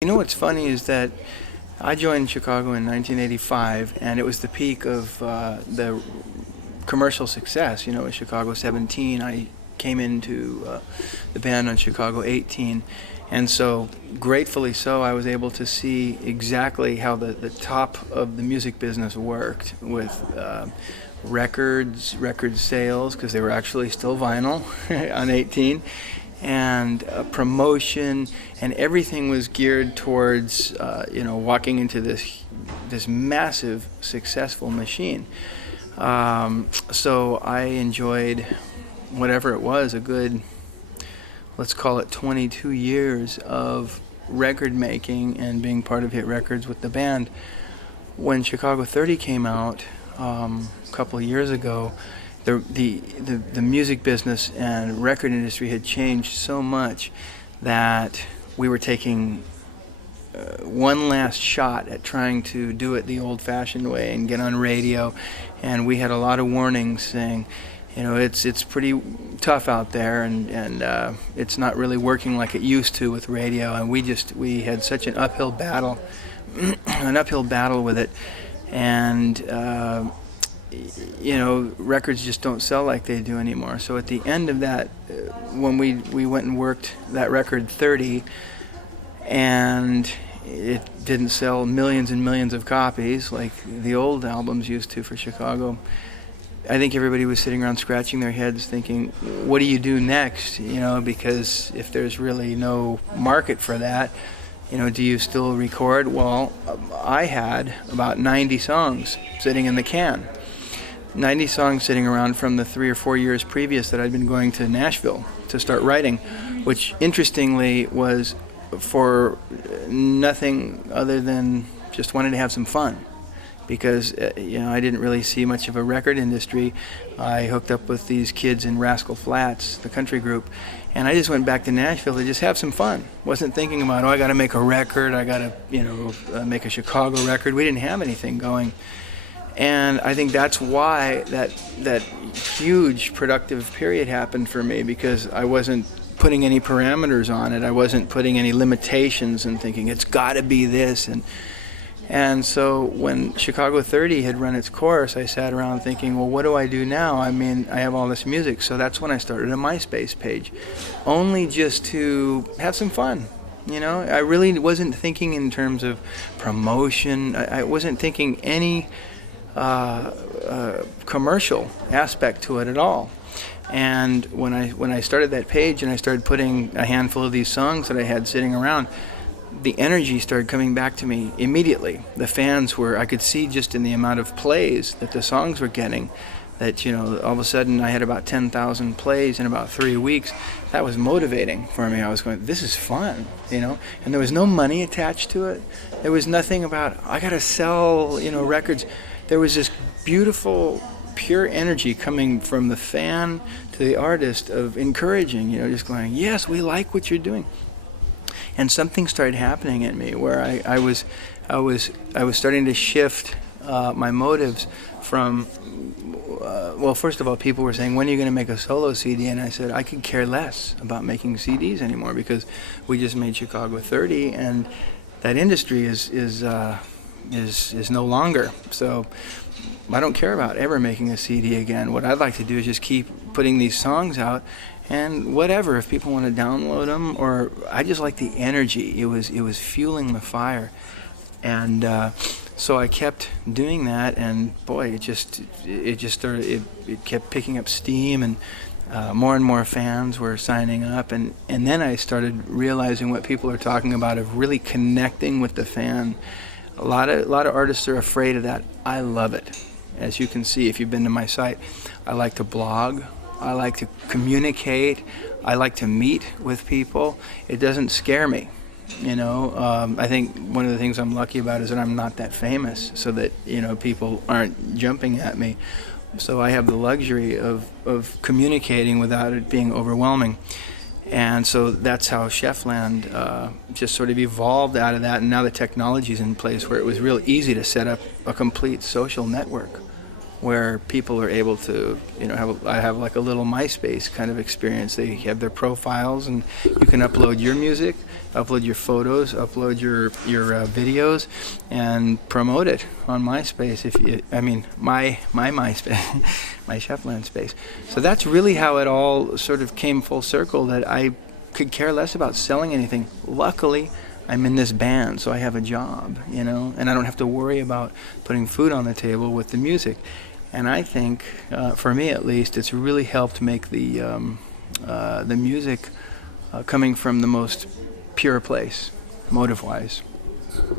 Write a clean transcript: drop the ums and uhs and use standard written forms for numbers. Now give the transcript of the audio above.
You know what's funny is that I joined Chicago in 1985, and it was the peak of the commercial success. You know, in Chicago 17, I came into the band on Chicago 18, and so gratefully so, I was able to see exactly how the top of the music business worked with record sales, because they were actually still vinyl on 18, and promotion, and everything was geared towards walking into this massive successful machine. So I enjoyed whatever it was, a good, let's call it 22 years of record making and being part of Hit Records with the band. When Chicago 30 came out a couple of years ago, the music business and record industry had changed so much that we were taking one last shot at trying to do it the old-fashioned way and get on radio, and we had a lot of warnings saying, you know, it's pretty tough out there, and it's not really working like it used to with radio, and we had such an uphill battle, with it, and records just don't sell like they do anymore. So at the end of that, when we went and worked that record 30, and it didn't sell millions and millions of copies like the old albums used to for Chicago, I think everybody was sitting around scratching their heads thinking, what do you do next? You know, because if there's really no market for that, do you still record? Well, I had about 90 songs sitting in the can. 90 songs sitting around from the 3 or 4 years previous that I'd been going to Nashville to start writing, which interestingly was for nothing other than just wanted to have some fun, because I didn't really see much of a record industry. I hooked up with these kids in Rascal Flatts, the country group, and I just went back to Nashville to just have some fun. Wasn't thinking about, I got to make a record, I got to make a Chicago record. We didn't have anything going. And I think that's why that huge productive period happened for me, because I wasn't putting any parameters on it. I wasn't putting any limitations and thinking it's got to be this. And so when Chicago 30 had run its course, I sat around thinking, well, what do I do now? I mean, I have all this music. So that's when I started a MySpace page, only just to have some fun. I really wasn't thinking in terms of promotion. I wasn't thinking any commercial aspect to it at all. And when I started that page and I started putting a handful of these songs that I had sitting around, the energy started coming back to me immediately. The fans I could see just in the amount of plays that the songs were getting, that all of a sudden I had about 10,000 plays in about 3 weeks. That was motivating for me. I was going, this is fun, and there was no money attached to it. There was nothing about, I got to sell, records. There was this beautiful, pure energy coming from the fan to the artist of encouraging, just going, yes, we like what you're doing. And something started happening in me where I was starting to shift my motives from, first of all, people were saying, when are you going to make a solo CD? And I said, I could care less about making CDs anymore, because we just made Chicago 30, and that industry is no longer. So I don't care about ever making a CD again. What I'd like to do is just keep putting these songs out, and whatever, if people want to download them, or I just like the energy. It was fueling the fire, and so I kept doing that, and boy, it just started. It kept picking up steam, and more fans were signing up, and then I started realizing what people are talking about, of really connecting with the fan. A lot of artists are afraid of that. I love it. As you can see, if you've been to my site, I like to blog. I like to communicate. I like to meet with people. It doesn't scare me. I think one of the things I'm lucky about is that I'm not that famous, so that people aren't jumping at me. So I have the luxury of communicating without it being overwhelming. And so that's how Chefland just sort of evolved out of that, and now the technology's in place where it was real easy to set up a complete social network. where people are able to, I have like a little MySpace kind of experience. They have their profiles, and you can upload your music, upload your photos, upload your videos, and promote it on MySpace. My MySpace, my Chefland space. So that's really how it all sort of came full circle, that I could care less about selling anything. Luckily, I'm in this band, so I have a job, and I don't have to worry about putting food on the table with the music. And I think, for me at least, it's really helped make the music coming from the most pure place, motive-wise.